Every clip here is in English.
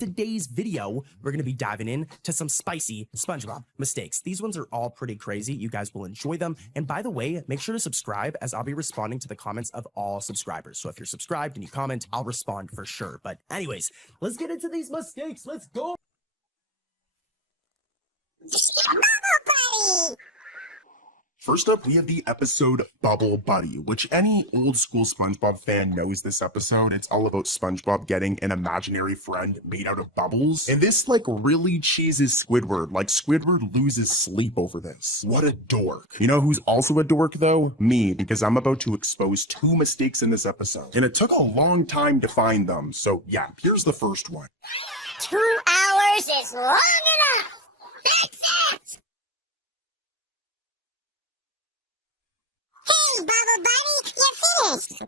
Today's video, we're going to be diving in to some spicy SpongeBob mistakes. These ones are all pretty crazy. You guys will enjoy them. And by the way, make sure to subscribe as I'll be responding to the comments of all subscribers. So if you're subscribed and you comment, I'll respond for sure. But anyways, let's get into these mistakes. Let's go. First up, we have the episode Bubble Buddy, which any old school SpongeBob fan knows this episode. It's all about SpongeBob getting an imaginary friend made out of bubbles. And this really cheeses Squidward. Squidward loses sleep over this. What a dork. You know who's also a dork though? Me, because I'm about to expose 2 mistakes in this episode. And it took a long time to find them. So yeah, here's the first one. 2 hours is long enough. Fix it! Hey, Bubble Buddy, you're finished.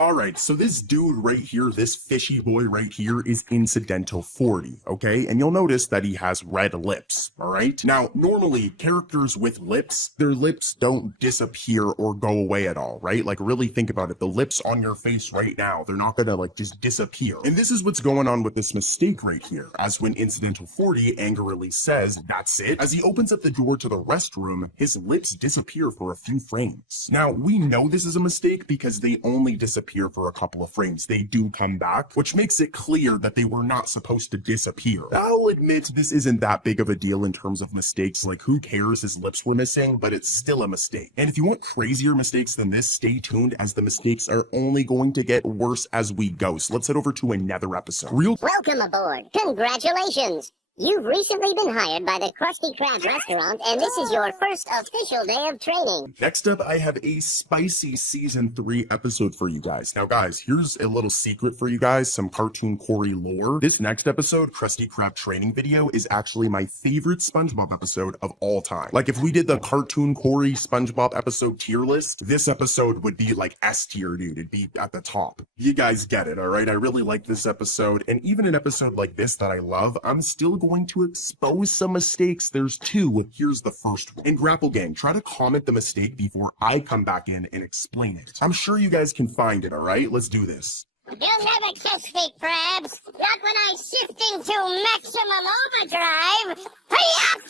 Alright, so this dude right here, this fishy boy right here is incidental 40, okay? And you'll notice that he has red lips, alright? Now, normally, characters with lips, their lips don't disappear or go away at all, right? Really think about it. The lips on your face right now, they're not gonna, just disappear. And this is what's going on with this mistake right here, as when incidental 40 angrily says, "That's it," as he opens up the door to the restroom, his lips disappear for a few frames. Now, we know this is a mistake because they only disappear for a couple of frames. They do come back, which makes it clear that they were not supposed to disappear. I'll admit this isn't that big of a deal in terms of mistakes. Who cares his lips were missing, but it's still a mistake. And if you want crazier mistakes than this, stay tuned as the mistakes are only going to get worse as we go. So let's head over to another episode. Welcome aboard. Congratulations. You've recently been hired by the Krusty Krab restaurant, and this is your first official day of training. Next up, I have a spicy Season 3 episode for you guys. Now, guys, here's a little secret for you guys, some cartoon Koral lore. This next episode, Krusty Krab training video, is actually my favorite SpongeBob episode of all time. If we did the cartoon Koral SpongeBob episode tier list, this episode would be S tier, dude. It'd be at the top. You guys get it, all right? I really like this episode, and even an episode like this that I love, I'm still going to expose some mistakes. There's 2. Here's the first one. And Grapple Gang, try to comment the mistake before I come back in and explain it. I'm sure you guys can find it, all right? Let's do this. You'll never catch me, Krabs. Not when I shift into maximum overdrive. Hurry up!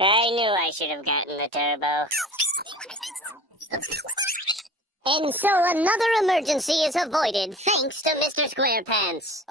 I knew I should have gotten the turbo. And so another emergency is avoided thanks to Mr. SquarePants.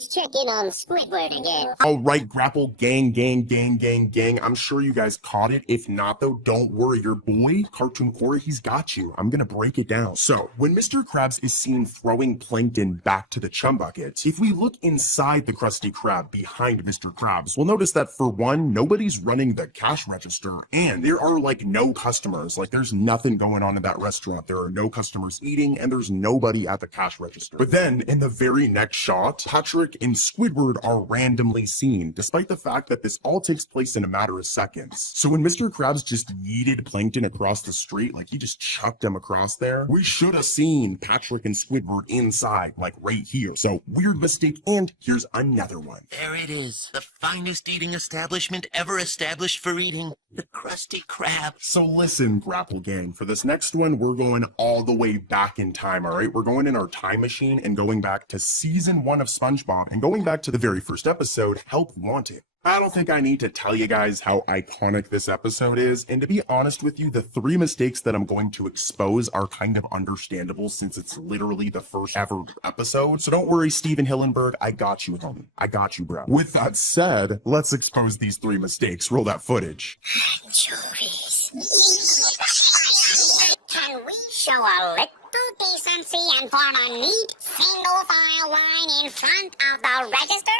Let's check in on Squidward again. All right, Grapple Gang, gang. I'm sure you guys caught it. If not, though, don't worry. Your boy, Cartoon Corey, he's got you. I'm gonna break it down. So, when Mr. Krabs is seen throwing Plankton back to the chum bucket, if we look inside the Krusty Krab behind Mr. Krabs, we'll notice that for one, nobody's running the cash register, and there are no customers. There's nothing going on in that restaurant. There are no customers eating, and there's nobody at the cash register. But then, in the very next shot, Patrick and Squidward are randomly seen, despite the fact that this all takes place in a matter of seconds. So when Mr. Krabs just yeeted Plankton across the street, he just chucked him across there, we should have seen Patrick and Squidward inside, right here. So, weird mistake, and here's another one. There it is, the finest eating establishment ever established for eating, the Krusty Krab. So listen, Grapple Gang, for this next one, we're going all the way back in time, alright? We're going in our time machine and going back to Season 1 of SpongeBob, and going back to the very first episode, Help Wanted. I don't think I need to tell you guys how iconic this episode is, and to be honest with you, the 3 mistakes that I'm going to expose are kind of understandable since it's literally the first ever episode. So don't worry, Steven Hillenberg, I got you, homie. I got you, bro. With that said, let's expose these 3 mistakes. Roll that footage. Anchovies. Can we show a little decency and form a neat single file line in front of the register?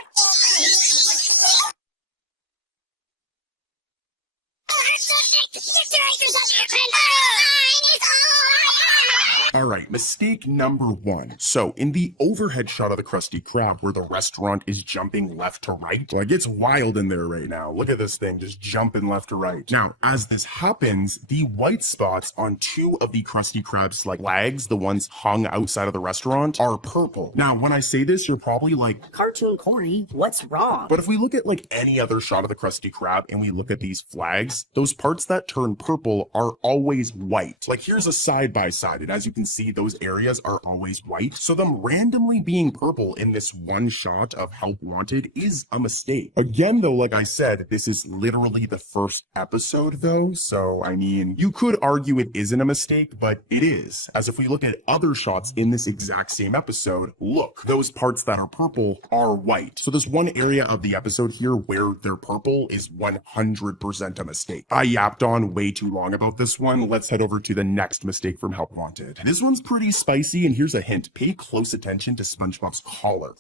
Alright, mistake number 1. So, in the overhead shot of the Krusty Krab where the restaurant is jumping left to right, it gets wild in there right now. Look at this thing, just jumping left to right. Now, as this happens, the white spots on 2 of the Krusty Krab's legs, the ones hung outside of the restaurant, are purple. Now, when I say this, you're probably like, Cartoon Corey, what's wrong? but if we look at any other shot of the Krusty Krab and we look at these flags, those parts that turn purple are always white. Here's a side by side, and as you can see, those areas are always white. So them randomly being purple in this one shot of Help Wanted is a mistake. Again, though, like I said, this is literally the first episode, though. So, I mean, you could argue it isn't a mistake, but it is. As if we look at other shots in this exact same episode, look, those parts that are purple are white. So there's one area of the episode here where they're purple is 100% a mistake. I yapped on way too long about this one. Let's head over to the next mistake from Help Wanted. This one's pretty spicy, and here's a hint. Pay close attention to SpongeBob's collar.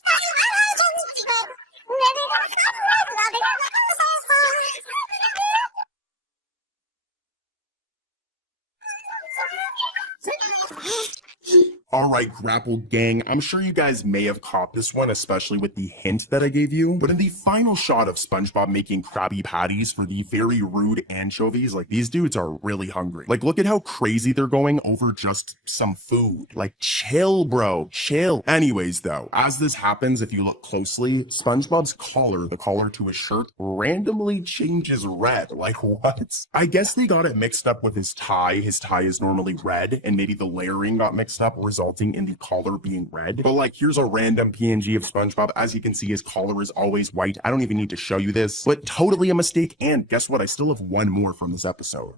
Alright, Grapple Gang, I'm sure you guys may have caught this one, especially with the hint that I gave you, but in the final shot of SpongeBob making Krabby Patties for the very rude anchovies, like, these dudes are really hungry. Like, look at how crazy they're going over just some food. Like, chill, bro, chill. Anyways, though, as this happens, if you look closely, SpongeBob's collar, the collar to his shirt, randomly changes red. Like, what? I guess they got it mixed up with his tie. His tie is normally red, and maybe the layering got mixed up, resulting in the collar being red. But like, here's a random PNG of SpongeBob. As you can see, his collar is always white. I don't even need to show you this, but totally a mistake. And guess what? I still have one more from this episode.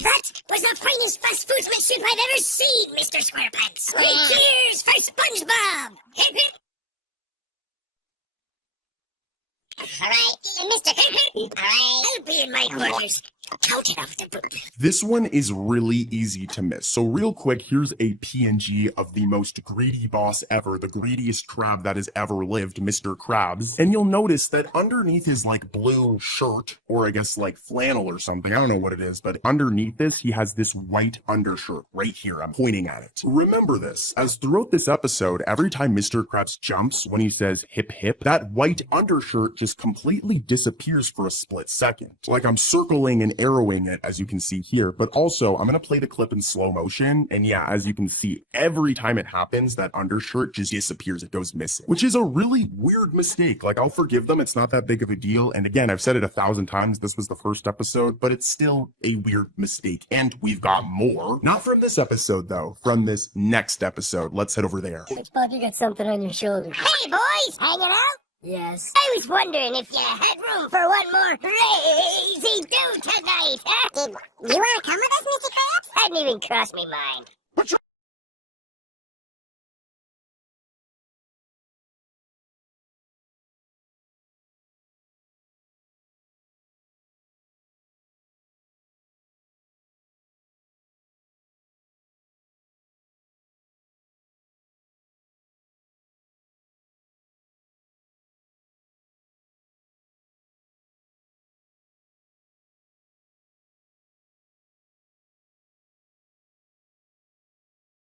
That was the finest fast foodsmanship I've ever seen, Mr. SquarePants. Cheers for SpongeBob! All right, Mr. All right, I'll be in my quarters. Counted off the boot. This one is really easy to miss. So real quick, here's a PNG of the most greedy boss ever, the greediest crab that has ever lived, Mr. Krabs. And you'll notice that underneath his like blue shirt, or I guess like flannel or something, I don't know what it is, but underneath this, he has this white undershirt right here. I'm pointing at it. Remember this, as throughout this episode, every time Mr. Krabs jumps, when he says hip hip, that white undershirt just completely disappears for a split second. Like, I'm circling and arrowing it, as you can see here, but also I'm going to play the clip in slow motion, and yeah, as you can see, every time it happens, that undershirt just disappears. It goes missing, which is a really weird mistake. Like, I'll forgive them. It's not that big of a deal. And again, I've said it 1,000 times. This was the first episode, but it's still a weird mistake. And we've got more. Not from this episode, though. From this next episode. Let's head over there. SpongeBob, you got something on your shoulder. Hey, boys! Hanging out? Yes. I was wondering if you had room for one more crazy do tonight, huh? Did you want to come with us, Mr. Krabs? Hadn't even crossed me mind.